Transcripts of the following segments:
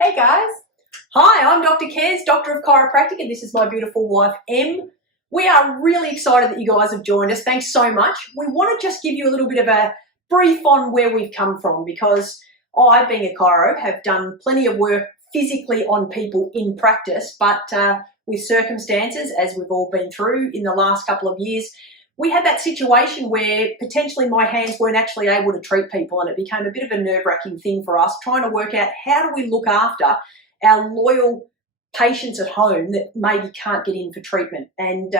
Hey guys. Hi, I'm Dr. Kez, Doctor of Chiropractic, and this is my beautiful wife, Em. We are really excited that you guys have joined us. Thanks so much. We want to just give you a little bit of a brief on where we've come from because I, being a chiro, have done plenty of work physically on people in practice, but with circumstances, as we've all been through in the last couple of years, we had that situation where potentially my hands weren't actually able to treat people, and it became a bit of a nerve-wracking thing for us, trying to work out how do we look after our loyal patients at home that maybe can't get in for treatment. And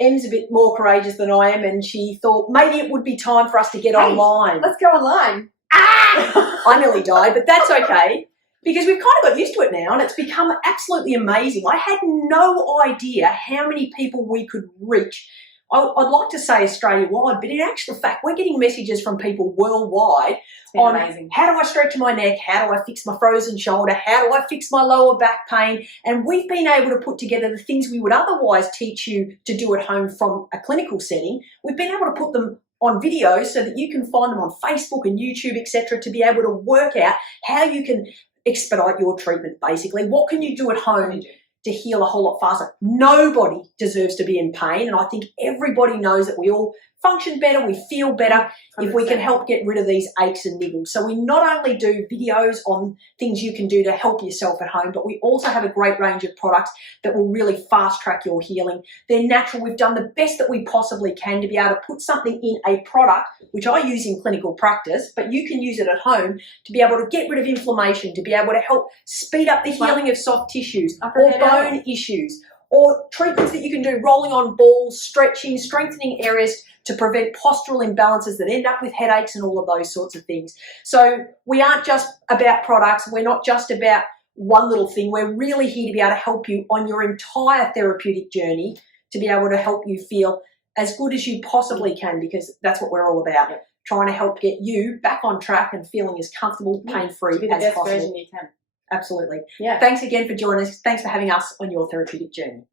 Em's a bit more courageous than I am, and she thought maybe it would be time for us to get online. Let's go online. I nearly died, but that's okay because we've kind of got used to it now and it's become absolutely amazing. I had no idea how many people we could reach. I'd like to say Australia-wide, but in actual fact, we're getting messages from people worldwide on amazing. How do I stretch my neck, how do I fix my frozen shoulder, how do I fix my lower back pain, and we've been able to put together the things we would otherwise teach you to do at home from a clinical setting. We've been able to put them on videos so that you can find them on Facebook and YouTube, etc., to be able to work out how you can expedite your treatment, basically. What can you do at home to heal a whole lot faster? Nobody deserves to be in pain, and I think everybody knows that we all function better, we feel better if we can help get rid of these aches and niggles. So we not only do videos on things you can do to help yourself at home, but we also have a great range of products that will really fast track your healing. They're natural. We've done the best that we possibly can to be able to put something in a product, which I use in clinical practice, but you can use it at home to be able to get rid of inflammation, to be able to help speed up the healing of soft tissues or bone issues, or treatments that you can do, rolling on balls, stretching, strengthening areas to prevent postural imbalances that end up with headaches and all of those sorts of things. So we aren't just about products. We're not just about one little thing. We're really here to be able to help you on your entire therapeutic journey, to be able to help you feel as good as you possibly can, because that's what we're all about, trying to help get you back on track and feeling as comfortable, pain-free as possible. The best version you can. Absolutely. Yeah. Thanks again for joining us. Thanks for having us on your therapeutic journey.